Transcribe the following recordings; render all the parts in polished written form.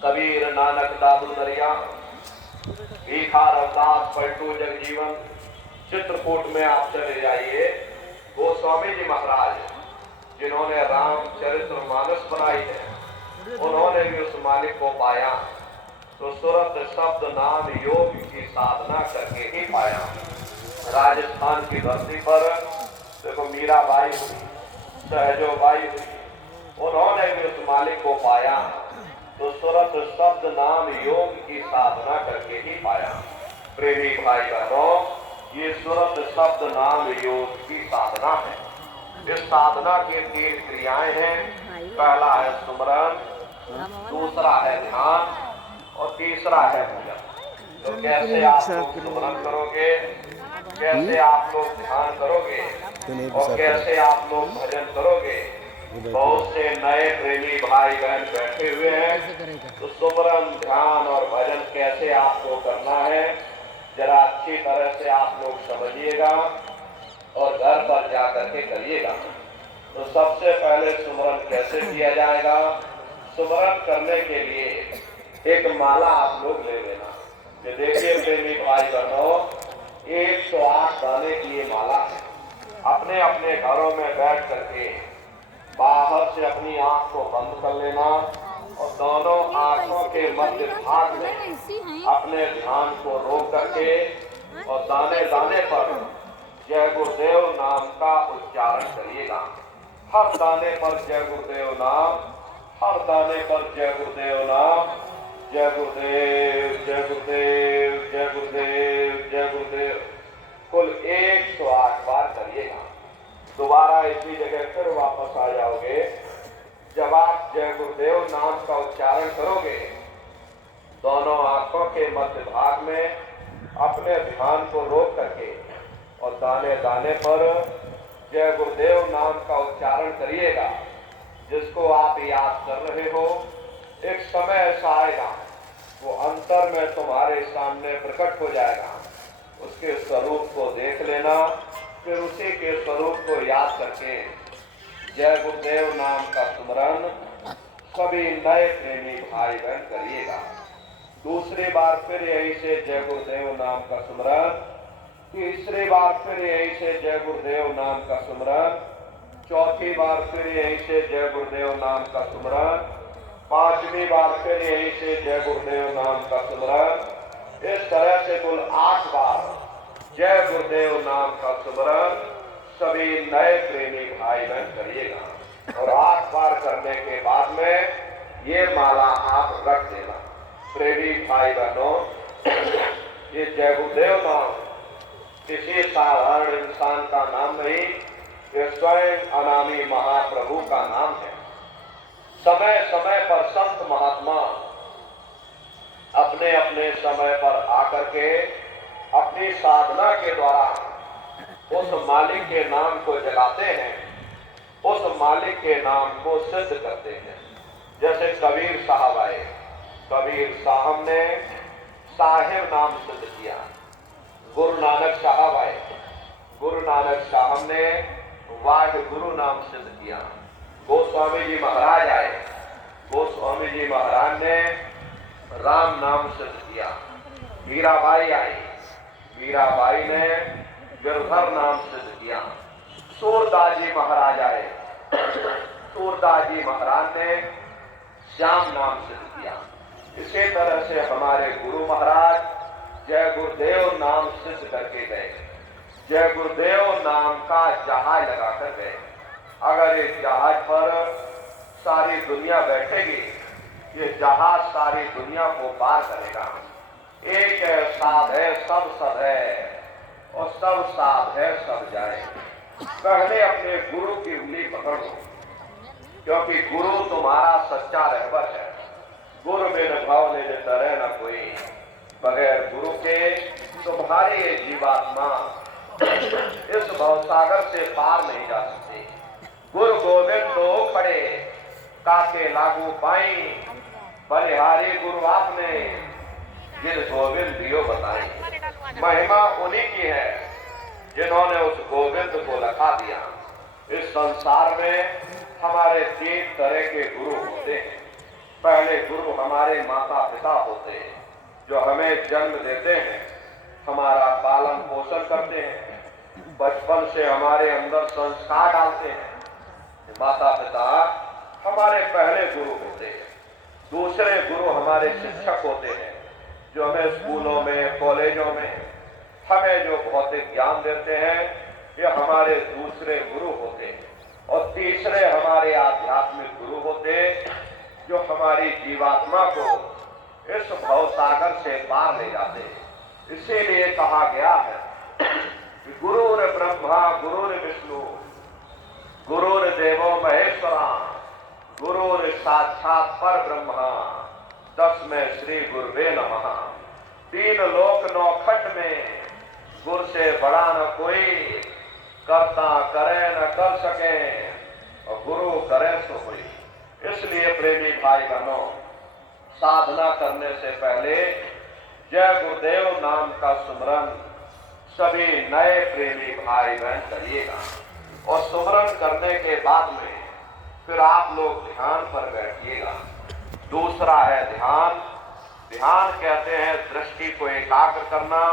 कबीर नानक दादू दरिया, भीखा रविदास पलटू जगजीवन। चित्रकूट में आप चले जाइए, गोस्वामी जी महाराज जिन्होंने रामचरित्र मानस बनाई है, उन्होंने भी उस मालिक को पाया तो सुरत शब्द नाम योग की साधना करके ही पाया। राजस्थान की धरती पर देखो मीराबाई हुई, सहजोबाई हुई, उन्होंने भी उस मालिक को पाया तो सुरत शब्द नाम योग की साधना करके ही पाया। प्रेमी भाई बहनों, ये सुरत शब्द नाम योग की साधना है। इस साधना की 3 क्रियाएं हैं। पहला है सुमरन, दूसरा है ध्यान और तीसरा है भजन। तो कैसे आप लोग सुमरन करोगे, कैसे आप लोग ध्यान करोगे और कैसे आप लोग भजन करोगे। बहुत से नए प्रेमी भाई बहन बैठे हुए हैं, तो सुमरन ध्यान और भजन कैसे आपको करना है जरा अच्छी तरह से आप लोग समझिएगा और घर पर जाकर के करिएगा। तो सबसे पहले सुमरन कैसे किया जाएगा। सुमरन करने के लिए एक माला आप लोग ले लेना। ये देखिए प्रेमी भाई बहनों, 108 दाने की ये माला है। अपने अपने घरों में बैठ करके बाहर से अपनी आंख को बंद कर लेना और दोनों आंखों के मध्य भाग में अपने ध्यान को रोक करके और दाने दाने पर जय गुरुदेव नाम का उच्चारण करिएगा। हर दाने पर जय गुरुदेव नाम, हर दाने पर जय गुरुदेव नाम, जय गुरुदेव जय गुरुदेव जय गुरुदेव जय गुरुदेव, कुल 108 बार करिएगा। दोबारा इसी जगह फिर वापस आ जाओगे। जब आप जय गुरुदेव नाम का उच्चारण करोगे, दोनों आंखों के मध्य भाग में अपने ध्यान को रोक करके और दाने दाने पर जय गुरुदेव नाम का उच्चारण करिएगा। जिसको आप याद कर रहे हो, एक समय ऐसा आएगा वो अंतर में तुम्हारे सामने प्रकट हो जाएगा। उसके स्वरूप को देख लेना, फिर उसी के स्वरूप को याद करके जय गुरुदेव नाम का सुमरन सभी नए प्रेमी भाई बहन करिएगा। दूसरी बार फिर यही से जय गुरुदेव नाम का सुमरन, तीसरी बार फिर यही से जय गुरुदेव नाम का सुमरन, चौथी बार फिर यही से जय गुरुदेव नाम का सुमरन, पांचवी बार फिर यही से जय गुरुदेव नाम का सुमरन। इस तरह से कुल 8 बार जय गुरुदेव नाम का सुमरन सभी नए प्रेमी भाई बहन करिएगा। और 8 बार करने के बाद में ये माला आप रख देना। प्रेमी भाई बहनों, ये जय गुरुदेव नाम किसी साधारण इंसान का नाम नहीं, ये स्वयं अनामी महाप्रभु का नाम है। समय समय पर संत महात्मा अपने अपने समय पर आकर के अपनी साधना के द्वारा उस मालिक के नाम को जगाते हैं, उस मालिक के नाम को सिद्ध करते हैं। जैसे कबीर साहब आए, कबीर साहब ने साहिब नाम सिद्ध किया। गुरु नानक साहब आए, गुरु नानक साहब ने वाहिगुरु नाम सिद्ध किया। गोस्वामी जी महाराज आए, गोस्वामी जी महाराज ने राम नाम सिद्ध किया। मीराबाई आई, मीराबाई ने गिरधर नाम सिद्ध किया। सूरदास जी महाराज आए, सूरदास जी महाराज ने श्याम नाम सिद्ध किया। इसी तरह से हमारे गुरु महाराज जय गुरुदेव नाम सिद्ध करके गए। जय गुरुदेव नाम का जहाज लगाकर गए। अगर इस जहाज पर सारी दुनिया बैठेगी, ये जहाज सारी दुनिया को पार करेगा। एक है साध है सब सद है और सब साध है सब जाए। पहले अपने गुरु की उंगली पकड़ो, क्योंकि गुरु तुम्हारा सच्चा रहबर है। गुरु बिन भव निज तरह न कोई, बगैर गुरु के तुम्हारी ये जीवात्मा इस भवसागर से पार नहीं जा सकती। गुरु गोविंद दो खड़े काके लागू पाई, बलिहारी गुरु आपने जिन गोविंद दियो बताई। महिमा उन्हीं की है जिन्होंने उस गोविंद को रखा दिया। इस संसार में हमारे 3 तरह के गुरु होते हैं। पहले गुरु हमारे माता पिता होते हैं, जो हमें जन्म देते हैं, हमारा पालन पोषण करते हैं, बचपन से हमारे अंदर संस्कार डालते हैं। माता पिता हमारे पहले गुरु होते हैं। दूसरे गुरु हमारे शिक्षक होते हैं, जो हमें स्कूलों में, कॉलेजों में हमें जो भौतिक ज्ञान देते हैं, ये हमारे दूसरे गुरु होते हैं। और तीसरे हमारे आध्यात्मिक गुरु होते हैं, जो हमारी जीवात्मा को इस भवसागर से पार ले जाते हैं। इसीलिए कहा गया है कि गुरुर ब्रह्मा गुरुर विष्णु गुरुर्देवो महेश्वरा गुरुर साक्षात पर ब्रह्मा तस्मै श्री गुरुवे नमः। तीन लोक नौ खंड में गुरु से बड़ा न कोई, करता करे न कर सके और गुरु करे तो कोई। इसलिए प्रेमी भाई बहनों, साधना करने से पहले जय गुरुदेव नाम का सुमरन सभी नए प्रेमी भाई बहन करिएगा। और सुमरन करने के बाद में फिर आप लोग ध्यान पर बैठिएगा। दूसरा है ध्यान। ध्यान कहते हैं दृष्टि को एकाग्र करना,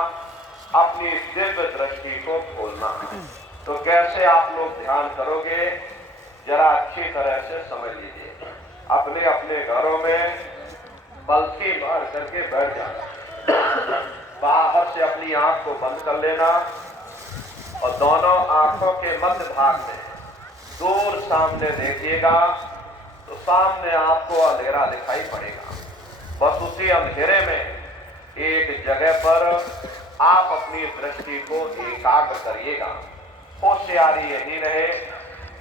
अपनी दिव्य दृष्टि को खोलना। तो कैसे आप लोग ध्यान करोगे, जरा अच्छी तरह से समझ लीजिए। अपने अपने घरों में पलथी मार करके बैठ जाना, बाहर से अपनी आंख को बंद कर लेना और दोनों आंखों के मध्य भाग में दूर सामने देखिएगा तो सामने आपको अंधेरा दिखाई पड़ेगा। बस उसी अंधेरे में एक जगह पर आप अपनी दृष्टि को एकाग्र करिएगा। होशियारी यही रहे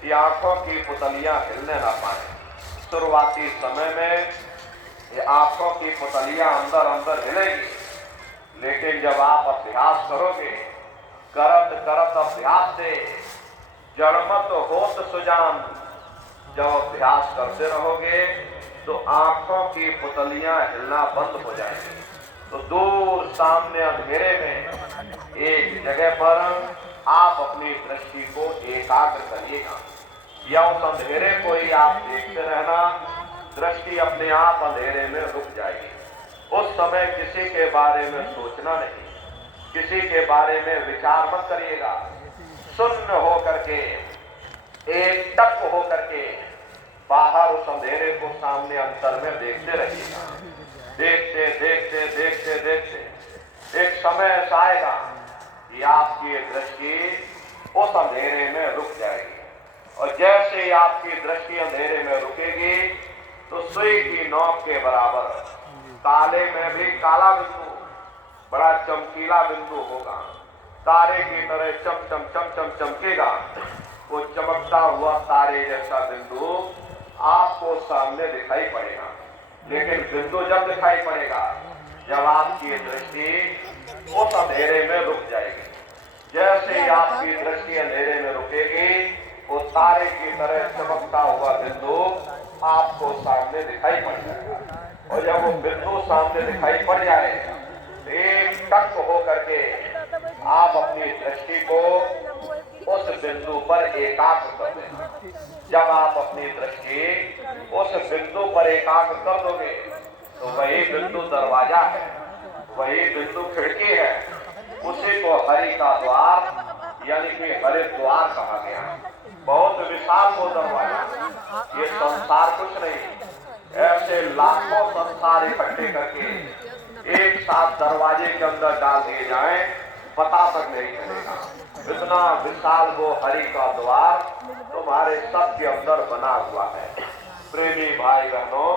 कि आंखों की पुतलियां हिलने ना पाए। शुरुआती समय में ये आंखों की पुतलियां अंदर अंदर हिलेगी, लेकिन जब आप अभ्यास करोगे, करत करत अभ्यास से जड़मत होत सुजान, जब अभ्यास करते रहोगे तो आंखों की पुतलियां हिलना बंद हो जाएंगी। तो दूर सामने अंधेरे में एक जगह पर आप अपनी दृष्टि को एकाग्र करिएगा, या उस अंधेरे को ही आप देखते रहना। दृष्टि अपने आप अंधेरे में रुक जाएगी। उस समय किसी के बारे में सोचना नहीं, किसी के बारे में विचार मत करिएगा। शून्य हो करके, एक टक हो करके बाहर उस अंधेरे को सामने अंतर में देखते रहिएगा। देखते देखते देखते देखते एक समय ऐसा आएगा कि आपकी दृष्टि उस अंधेरे में रुक जाएगी। और जैसे ही आपकी दृष्टि अंधेरे में रुकेगी तो सुई की नोक के बराबर ताले में भी काला बिंदु, बड़ा चमकीला बिंदु होगा। तारे की तरह चम चम चम चम चमकेगा। वो चमकता हुआ तारे जैसा बिंदु आपको सामने दिखाई पड़ेगा। लेकिन बिंदु जब दिखाई पड़ेगा जब आपकी दृष्टि उस अंधेरे में रुक जाएगी। जैसे ही आपकी दृष्टि अंधेरे में रुकेगी, वो तारे की तरह चमकता हुआ बिंदु आपको सामने दिखाई पड़ जाएगा। और जब वो बिंदु सामने दिखाई पड़ जाए, एक टक हो करके आप अपनी दृष्टि को उस बिंदु पर एकाग्र कर देना। जब आप अपनी दृष्टि उस बिंदु पर एकाग्र कर दोगे तो वही बिंदु दरवाजा है, वही बिंदु खिड़की है। उसी को हरि का द्वार यानी कि हरिद्वार कहा गया। बहुत विशाल वो दरवाजा, ये संसार कुछ नहीं। ऐसे लाखों संसार इकट्ठे करके एक साथ दरवाजे के अंदर डाल दिए जाएं, पता तक नहीं चलेगा। इतना विशाल वो हरि का द्वार तुम्हारे सब के अंदर बना हुआ है। प्रेमी भाई बहनों,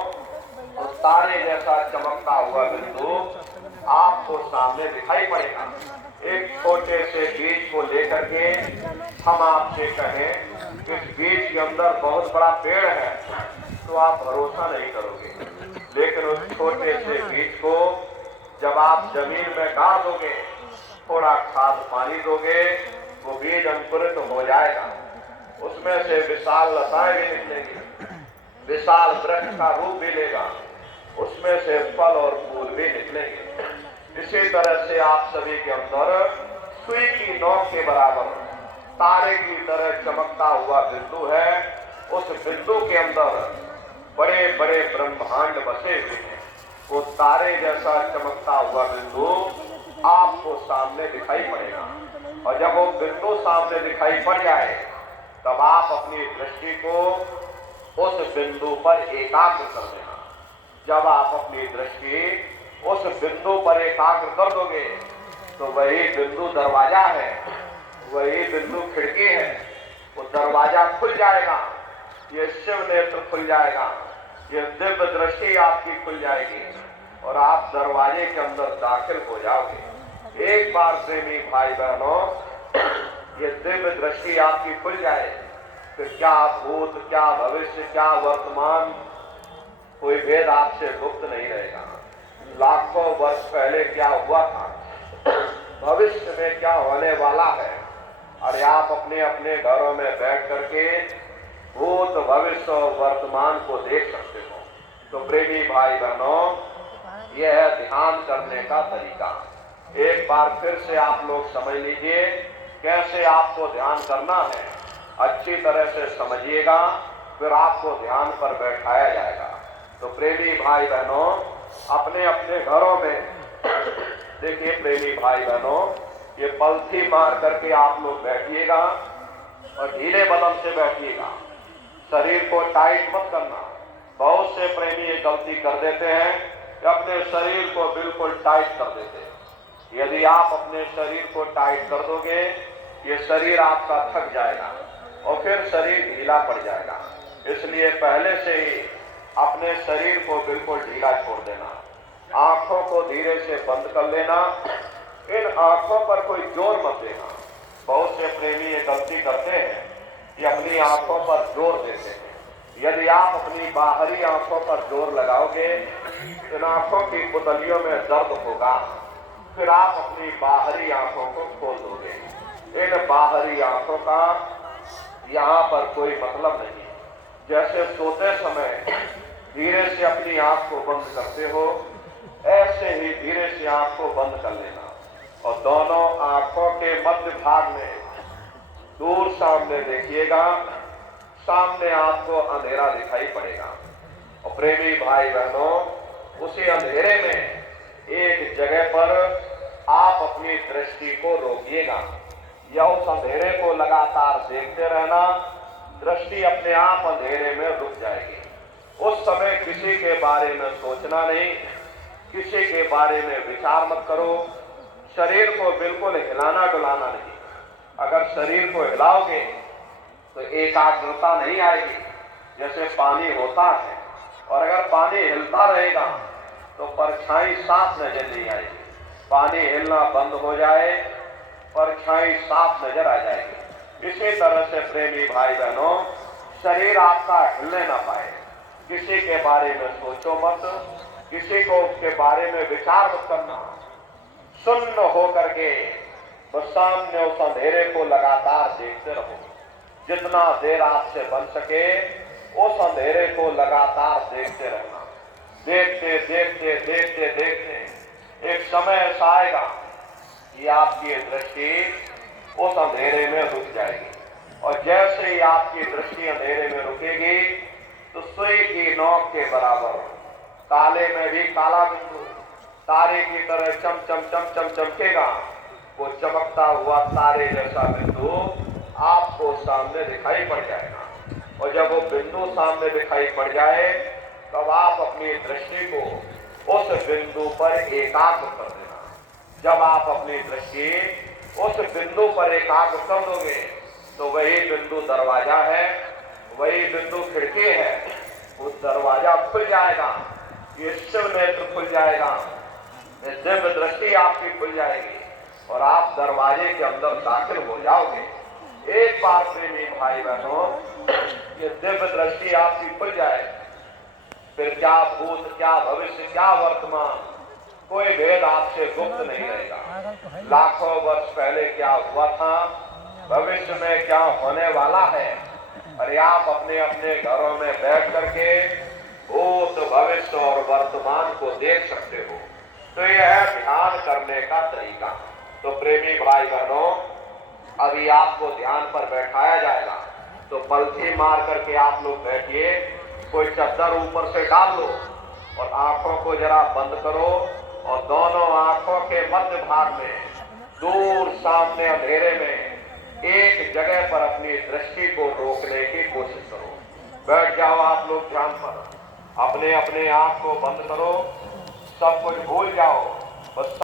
तो तारे जैसा चमकता हुआ बिंदु आपको सामने दिखाई पड़ेगा। एक छोटे से बीज को लेकर के हम आपसे कहें इस बीज के अंदर बहुत बड़ा पेड़ है, तो आप भरोसा नहीं करोगे। लेकिन उस छोटे से बीज को जब आप जमीन में गाड़ दोगे, थोड़ा खाद पानी दोगे, वो बीज अंकुरित हो जाएगा। उसमें से विशाल लताएं भी निकलेगी, विशाल वृक्ष का रूप भी लेगा, उसमें से फल और फूल भी निकलेंगे। इसी तरह से आप सभी के अंदर सुई की नोक के बराबर तारे की तरह चमकता हुआ बिंदु है। उस बिंदु के अंदर बड़े बड़े ब्रह्मांड बसे हुए हैं, वो तारे जैसा चमकता हुआ बिंदु आपको सामने दिखाई पड़ेगा। और जब वो बिंदु सामने दिखाई पड़ जाए तब आप अपनी दृष्टि को उस बिंदु पर एकाग्र कर देना। जब आप अपनी दृष्टि उस बिंदु पर एकाग्र कर दोगे तो वही बिंदु दरवाजा है, वही बिंदु खिड़की है। वो दरवाजा खुल जाएगा, ये शिव नेत्र खुल जाएगा, ये दिव्य दृष्टि आपकी खुल जाएगी और आप दरवाजे के अंदर दाखिल हो जाओगे। एक बार प्रेमी भाई बहनों, ये दिव्य दृष्टि आपकी खुल जाए फिर क्या भूत, क्या भविष्य, क्या वर्तमान, कोई भेद आपसे गुप्त नहीं रहेगा। लाखों वर्ष पहले क्या हुआ था, भविष्य में क्या होने वाला है, और आप अपने अपने घरों में बैठ करके भूत, भविष्य और वर्तमान को देख सकते हो। तो प्रेमी भाई बहनों, यह है ध्यान करने का तरीका। एक बार फिर से आप लोग समझ लीजिए कैसे आपको ध्यान करना है। अच्छी तरह से समझिएगा, फिर आपको ध्यान पर बैठाया जाएगा। तो प्रेमी भाई बहनों, अपने अपने घरों में देखिए प्रेमी भाई बहनों, ये पलथी मार करके आप लोग बैठिएगा और ढीले बदन से बैठिएगा। शरीर को टाइट मत करना। बहुत से प्रेमी ये गलती कर देते हैं कि अपने शरीर को बिल्कुल टाइट कर देते हैं। यदि आप अपने शरीर को टाइट कर दोगे, ये शरीर आपका थक जाएगा और फिर शरीर ढीला पड़ जाएगा। इसलिए पहले से ही अपने शरीर को बिल्कुल ढीला छोड़ देना। आंखों को धीरे से बंद कर लेना। इन आंखों पर कोई जोर मत देना। बहुत से प्रेमी ये गलती करते हैं कि अपनी आंखों पर जोर देते हैं। यदि आप अपनी बाहरी आंखों पर जोर लगाओगे, इन आंखों की पुतलियों में दर्द होगा, फिर आप अपनी बाहरी आंखों को खोल दोगे। इन बाहरी आंखों का यहाँ पर कोई मतलब नहीं। जैसे सोते समय धीरे से अपनी आंख को बंद करते हो, ऐसे ही धीरे से आंख को बंद कर लेना और दोनों आंखों के मध्य भाग में दूर सामने देखिएगा। सामने आपको अंधेरा दिखाई पड़ेगा और प्रेमी भाई बहनों, उसी अंधेरे में एक जगह पर आप अपनी दृष्टि को रोकिएगा या उस अंधेरे को लगातार देखते रहना। दृष्टि अपने आप अंधेरे में रुक जाएगी। उस समय किसी के बारे में सोचना नहीं, किसी के बारे में विचार मत करो। शरीर को बिल्कुल हिलाना डुलाना नहीं। अगर शरीर को हिलाओगे तो एकाग्रता नहीं आएगी। जैसे पानी होता है और अगर पानी हिलता रहेगा तो परछाई साफ नजर नहीं आएगी। पानी हिलना बंद हो जाए, परछाई साफ नजर आ जाएगी। इसी तरह से प्रेमी भाई बहनों, शरीर आपका हिलने ना पाए। किसी के बारे में सोचो मत, किसी को उसके बारे में विचार मत करना। सुन्न हो करके बस सामने उस अंधेरे को लगातार देखते रहो। जितना देर आपसे बन सके उस अंधेरे को लगातार देखते रहना। देखते देखते देखते देखते एक समय ऐसा आएगा कि आपकी दृष्टि उस अंधेरे में रुक जाएगी और जैसे ही आपकी दृष्टि अंधेरे में रुकेगी तो सुई की नोक के बराबर काले में भी काला बिंदु तारे की तरह चम चम चम चम चमकेगा। वो चमकता हुआ तारे जैसा बिंदु आपको सामने दिखाई पड़ जाएगा और जब वो बिंदु सामने दिखाई पड़ जाए तब आप अपनी दृष्टि को उस बिंदु पर एकाग्र कर देना। जब आप अपनी दृष्टि उस बिंदु पर एकाग्र कर दोगे तो वही बिंदु दरवाजा है, वही बिंदु खिड़की है। वो दरवाजा खुल जाएगा, ये शिव नेत्र खुल जाएगा, ये दिव्य दृष्टि आपकी खुल जाएगी और आप दरवाजे के अंदर दाखिल हो जाओगे। एक बार प्रेमी भाई बहनों, ये दिव्य दृष्टि आपकी खुल जाए, फिर क्या भूत, क्या भविष्य, क्या वर्तमान, कोई भेद आपसे गुप्त नहीं रहेगा। लाखों वर्ष पहले क्या हुआ था, भविष्य में क्या होने वाला है, अरे आप अपने अपने घरों में बैठ करके भूत, भविष्य और वर्तमान को देख सकते हो। तो यह है ध्यान करने का तरीका। तो प्रेमी भाई बहनों, अभी आपको ध्यान पर बैठाया जाएगा, तो पलथी मार करके आप लोग बैठिए कोई चादर ऊपर से डाल लो और आंखों को जरा बंद करो और दोनों आंखों के मध्य भाग में दूर सामने अंधेरे में एक जगह पर अपनी दृष्टि को रोकने की कोशिश करो। बैठ जाओ आप लोग ध्यान पर, अपने अपने आंख को बंद करो, सब कुछ भूल जाओ, बस